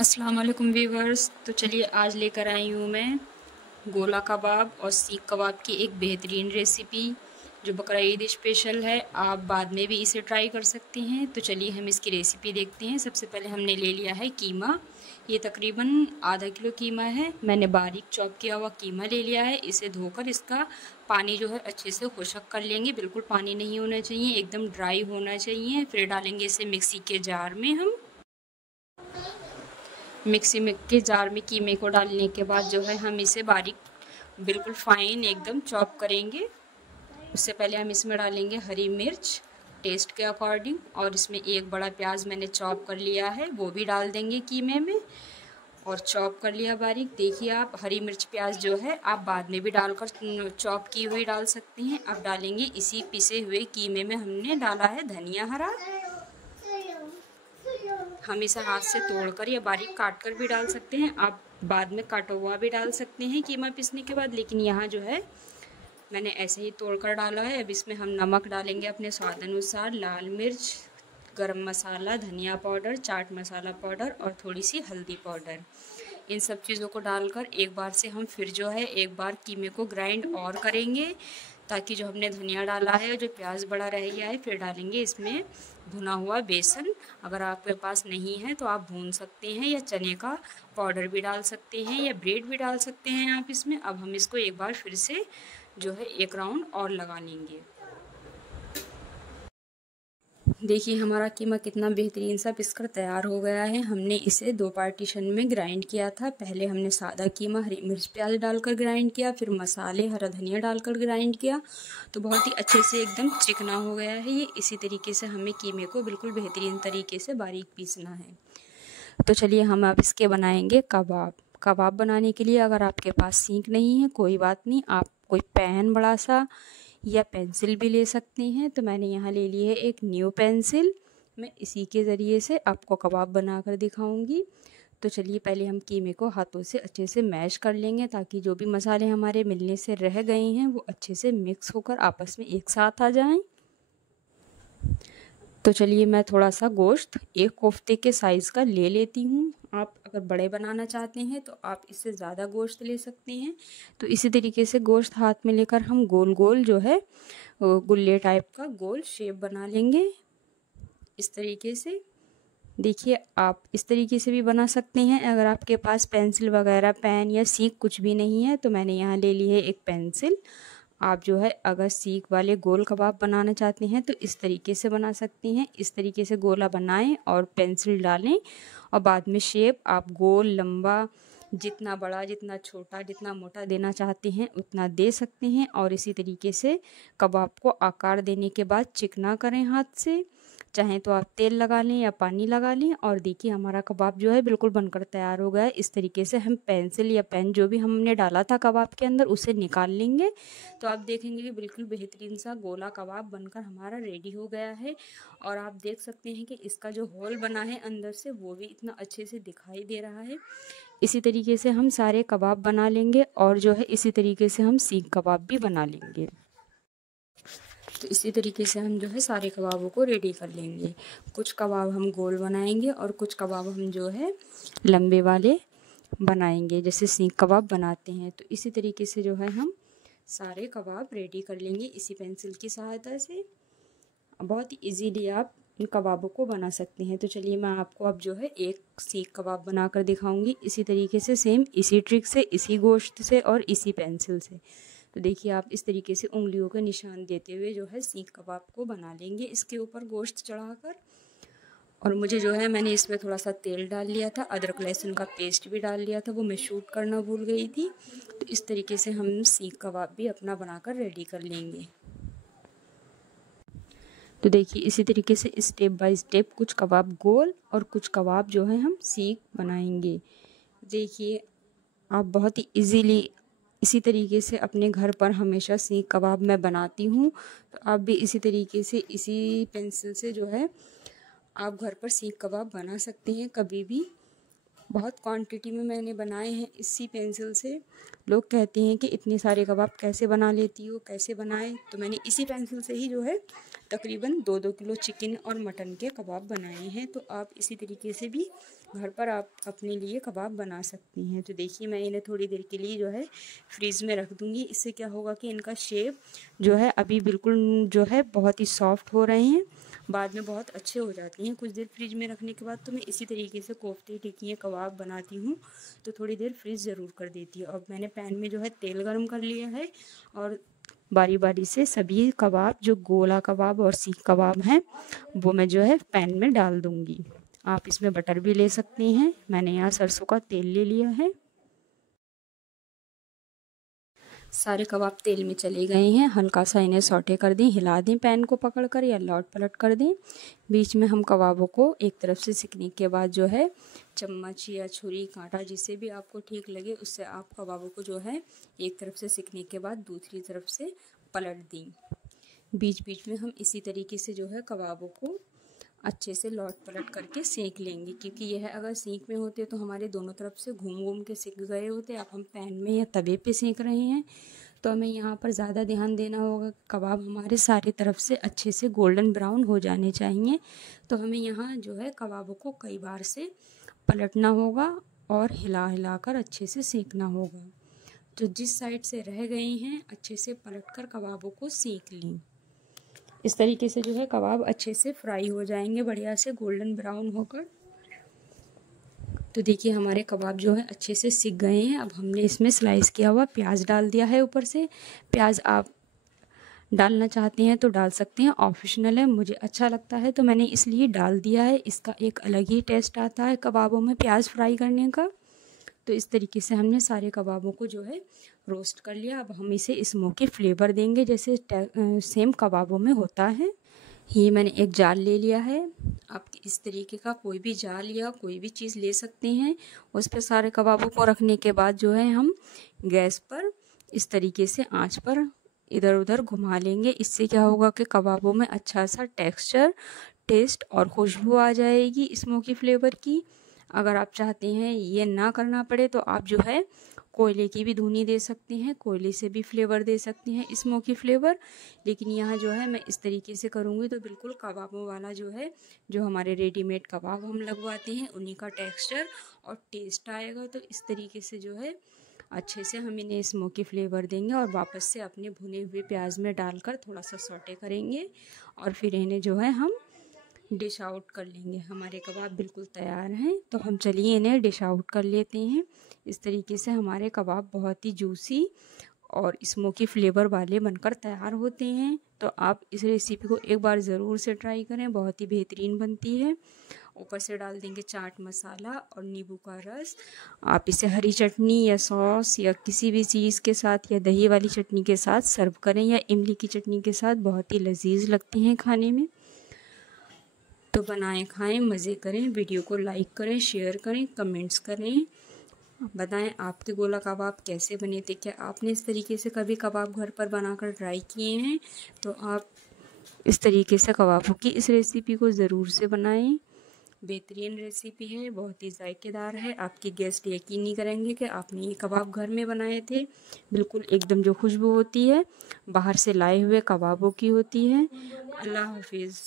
अस्सलाम वालेकुम व्यूवर्स। तो चलिए आज लेकर आई हूँ मैं गोला कबाब और सीख कबाब की एक बेहतरीन रेसिपी जो बकरा ईद स्पेशल है। आप बाद में भी इसे ट्राई कर सकते हैं। तो चलिए हम इसकी रेसिपी देखते हैं। सबसे पहले हमने ले लिया है कीमा। ये तकरीबन आधा किलो कीमा है। मैंने बारीक चॉप किया हुआ कीमा ले लिया है। इसे धोकर इसका पानी जो है अच्छे से खुशक कर लेंगे। बिल्कुल पानी नहीं होना चाहिए, एकदम ड्राई होना चाहिए। फिर डालेंगे इसे मिक्सी के जार में। हम मिक्सी में के जार में कीमे को डालने के बाद जो है हम इसे बारीक बिल्कुल फाइन एकदम चॉप करेंगे। उससे पहले हम इसमें डालेंगे हरी मिर्च टेस्ट के अकॉर्डिंग, और इसमें एक बड़ा प्याज मैंने चॉप कर लिया है वो भी डाल देंगे कीमे में और चॉप कर लिया बारीक। देखिए आप हरी मिर्च प्याज जो है आप बाद में भी डालकर चॉप की हुई डाल सकते हैं। अब डालेंगे इसी पिसे हुए कीमे में हमने डाला है धनिया हरा। हम इसे हाथ से तोड़कर या बारीक काट कर भी डाल सकते हैं। आप बाद में काटा हुआ भी डाल सकते हैं कीमा पीसने के बाद, लेकिन यहाँ जो है मैंने ऐसे ही तोड़कर डाला है। अब इसमें हम नमक डालेंगे अपने स्वाद अनुसार, लाल मिर्च, गरम मसाला, धनिया पाउडर, चाट मसाला पाउडर और थोड़ी सी हल्दी पाउडर। इन सब चीज़ों को डालकर एक बार से हम फिर जो है एक बार कीमे को ग्राइंड और करेंगे, ताकि जो हमने धनिया डाला है जो प्याज बड़ा रह गया है। फिर डालेंगे इसमें भुना हुआ बेसन। अगर आपके पास नहीं है तो आप भून सकते हैं, या चने का पाउडर भी डाल सकते हैं, या ब्रेड भी डाल सकते हैं आप इसमें। अब हम इसको एक बार फिर से जो है एक राउंड और लगा लेंगे। देखिए हमारा कीमा कितना बेहतरीन सा पिसकर तैयार हो गया है। हमने इसे 2 पार्टीशन में ग्राइंड किया था। पहले हमने सादा कीमा हरी मिर्च प्याज डालकर ग्राइंड किया, फिर मसाले हरा धनिया डालकर ग्राइंड किया, तो बहुत ही अच्छे से एकदम चिकना हो गया है ये। इसी तरीके से हमें कीमे को बिल्कुल बेहतरीन तरीके से बारीक पीसना है। तो चलिए हम अब इसके बनाएंगे कबाब। कबाब बनाने के लिए अगर आपके पास सीख नहीं है कोई बात नहीं, आप कोई पैन बड़ा सा या पेंसिल भी ले सकते हैं। तो मैंने यहाँ ले ली है एक न्यू पेंसिल। मैं इसी के ज़रिए से आपको कबाब बनाकर दिखाऊंगी। तो चलिए पहले हम कीमे को हाथों से अच्छे से मैश कर लेंगे, ताकि जो भी मसाले हमारे मिलने से रह गए हैं वो अच्छे से मिक्स होकर आपस में एक साथ आ जाएं। तो चलिए मैं थोड़ा सा गोश्त एक कोफ्ते के साइज़ का ले लेती हूँ। आप अगर बड़े बनाना चाहते हैं तो आप इससे ज़्यादा गोश्त ले सकते हैं। तो इसी तरीके से गोश्त हाथ में लेकर हम गोल गोल जो है गुल्ले टाइप का गोल शेप बना लेंगे इस तरीके से। देखिए आप इस तरीके से भी बना सकते हैं। अगर आपके पास पेंसिल वगैरह पेन या सीख कुछ भी नहीं है तो मैंने यहाँ ले ली है एक पेंसिल। आप जो है अगर सीख वाले गोल कबाब बनाना चाहते हैं तो इस तरीके से बना सकते हैं। इस तरीके से गोला बनाएं और पेंसिल डालें, और बाद में शेप आप गोल लंबा जितना बड़ा जितना छोटा जितना मोटा देना चाहते हैं उतना दे सकते हैं। और इसी तरीके से कबाब को आकार देने के बाद चिकना करें हाथ से, चाहें तो आप तेल लगा लें या पानी लगा लें। और देखिए हमारा कबाब जो है बिल्कुल बनकर तैयार हो गया है। इस तरीके से हम पेंसिल या पेन जो भी हमने डाला था कबाब के अंदर उसे निकाल लेंगे, तो आप देखेंगे कि बिल्कुल बेहतरीन सा गोला कबाब बनकर हमारा रेडी हो गया है। और आप देख सकते हैं कि इसका जो होल बना है अंदर से वो भी इतना अच्छे से दिखाई दे रहा है। इसी तरीके से हम सारे कबाब बना लेंगे, और जो है इसी तरीके से हम सीख कबाब भी बना लेंगे। तो इसी तरीके से हम जो है सारे कबाबों को रेडी कर लेंगे। कुछ कबाब हम गोल बनाएंगे और कुछ कबाब हम जो है लंबे वाले बनाएंगे, जैसे सीख कबाब बनाते हैं। तो इसी तरीके से जो है हम सारे कबाब रेडी कर लेंगे इसी पेंसिल की सहायता से। बहुत ही इजीली आप इन कबाबों को बना सकते हैं। तो चलिए मैं आपको अब जो है एक सीख कबाब बनाकर दिखाऊंगी इसी तरीके से, सेम इसी ट्रिक से, इसी गोश्त से और इसी पेंसिल से। तो देखिए आप इस तरीके से उंगलियों के निशान देते हुए जो है सीख कबाब को बना लेंगे इसके ऊपर गोश्त चढ़ाकर। और मुझे जो है मैंने इसमें थोड़ा सा तेल डाल लिया था, अदरक लहसुन का पेस्ट भी डाल लिया था, वो मैं शूट करना भूल गई थी। तो इस तरीके से हम सीख कबाब भी अपना बनाकर रेडी कर लेंगे। तो देखिए इसी तरीके से स्टेप बाय स्टेप कुछ कबाब गोल और कुछ कबाब जो है हम सीख बनाएंगे। देखिए आप बहुत ही इजीली इसी तरीके से अपने घर पर हमेशा सीख कबाब मैं बनाती हूँ। तो आप भी इसी तरीके से इसी पेंसिल से जो है आप घर पर सीख कबाब बना सकते हैं कभी भी। बहुत क्वांटिटी में मैंने बनाए हैं इसी पेंसिल से। लोग कहते हैं कि इतने सारे कबाब कैसे बना लेती हो, कैसे बनाए, तो मैंने इसी पेंसिल से ही जो है तकरीबन 2-2 किलो चिकन और मटन के कबाब बनाए हैं। तो आप इसी तरीके से भी घर पर आप अपने लिए कबाब बना सकती हैं। तो देखिए मैं इन्हें थोड़ी देर के लिए जो है फ्रीज़ में रख दूँगी। इससे क्या होगा कि इनका शेप जो है अभी बिल्कुल जो है बहुत ही सॉफ्ट हो रहे हैं, बाद में बहुत अच्छे हो जाते हैं। कुछ देर फ्रिज में रखने के बाद तो मैं इसी तरीके से कोफ्ते, टिक्कियाँ, कबाब बनाती हूँ, तो थोड़ी देर फ्रीज़ ज़रूर कर देती हूँ। अब मैंने पैन में जो है तेल गरम कर लिया है और बारी बारी से सभी कबाब, जो गोला कबाब और सीख कबाब हैं, वो मैं जो है पैन में डाल दूँगी। आप इसमें बटर भी ले सकती हैं। मैंने यहाँ सरसों का तेल ले लिया है। सारे कबाब तेल में चले गए हैं। हल्का सा इन्हें सौटे कर दें, हिला दें पैन को पकड़कर या लौट पलट कर दें। बीच में हम कबाबों को एक तरफ से सिकने के बाद जो है चम्मच या छुरी, कांटा, जिससे भी आपको ठीक लगे उससे आप कबाबों को जो है एक तरफ से सिकने के बाद दूसरी तरफ से पलट दें। बीच बीच में हम इसी तरीके से जो है कबाबों को अच्छे से लौट पलट करके सेंक लेंगे, क्योंकि यह अगर सीख में होते तो हमारे दोनों तरफ से घूम घूम के सिक गए होते। अब हम पैन में या तवे पे सेंक रहे हैं तो हमें यहाँ पर ज़्यादा ध्यान देना होगा। कबाब हमारे सारी तरफ से अच्छे से गोल्डन ब्राउन हो जाने चाहिए। तो हमें यहाँ जो है कबाबों को कई बार से पलटना होगा और हिला हिला कर अच्छे से सेंकना होगा। तो जिस साइड से रह गए हैं अच्छे से पलटकर कबाबों को सेंक लें। इस तरीके से जो है कबाब अच्छे से फ्राई हो जाएंगे, बढ़िया से गोल्डन ब्राउन होकर। तो देखिए हमारे कबाब जो है अच्छे से सिक गए हैं। अब हमने इसमें स्लाइस किया हुआ प्याज डाल दिया है ऊपर से। प्याज आप डालना चाहते हैं तो डाल सकते हैं, ऑप्शनल है। मुझे अच्छा लगता है तो मैंने इसलिए डाल दिया है। इसका एक अलग ही टेस्ट आता है कबाबों में प्याज फ्राई करने का। तो इस तरीके से हमने सारे कबाबों को जो है रोस्ट कर लिया। अब हम इसे स्मोकी फ्लेवर देंगे जैसे सेम कबाबों में होता है। ये मैंने एक जाल ले लिया है। आप इस तरीके का कोई भी जाल या कोई भी चीज़ ले सकते हैं। उस पर सारे कबाबों को रखने के बाद जो है हम गैस पर इस तरीके से आंच पर इधर उधर घुमा लेंगे। इससे क्या होगा कि कबाबों में अच्छा सा टेक्सचर, टेस्ट और खुशबू आ जाएगी स्मोकी फ्लेवर की। अगर आप चाहते हैं ये ना करना पड़े तो आप जो है कोयले की भी धुनी दे सकते हैं, कोयले से भी फ्लेवर दे सकते हैं स्मोकी फ्लेवर। लेकिन यहाँ जो है मैं इस तरीके से करूँगी तो बिल्कुल कबाबों वाला जो है, जो हमारे रेडीमेड कबाब हम लगवाते हैं उन्हीं का टेक्सचर और टेस्ट आएगा। तो इस तरीके से जो है अच्छे से हम इन्हें स्मोकी फ्लेवर देंगे और वापस से अपने भुने हुए प्याज में डालकर थोड़ा सा सौटे करेंगे और फिर इन्हें जो है हम डिश आउट कर लेंगे। हमारे कबाब बिल्कुल तैयार हैं, तो हम चलिए इन्हें डिश आउट कर लेते हैं। इस तरीके से हमारे कबाब बहुत ही जूसी और स्मोकी फ्लेवर वाले बनकर तैयार होते हैं। तो आप इस रेसिपी को एक बार ज़रूर से ट्राई करें, बहुत ही बेहतरीन बनती है। ऊपर से डाल देंगे चाट मसाला और नींबू का रस। आप इसे हरी चटनी या सॉस या किसी भी चीज़ के साथ या दही वाली चटनी के साथ सर्व करें या इमली की चटनी के साथ, बहुत ही लजीज लगती हैं खाने में। तो बनाएं, खाएं, मज़े करें। वीडियो को लाइक करें, शेयर करें, कमेंट्स करें। बताएं आपके गोला कबाब कैसे बने थे। क्या आपने इस तरीके से कभी कबाब घर पर बनाकर ट्राई किए हैं? तो आप इस तरीके से कबाबों की इस रेसिपी को ज़रूर से बनाएं। बेहतरीन रेसिपी है, बहुत ही जायकेदार है। आपके गेस्ट यकीन नहीं करेंगे कि आपने ये कबाब घर में बनाए थे। बिल्कुल एकदम जो खुशबू होती है बाहर से लाए हुए कबाबों की होती है। अल्लाह हाफिज़।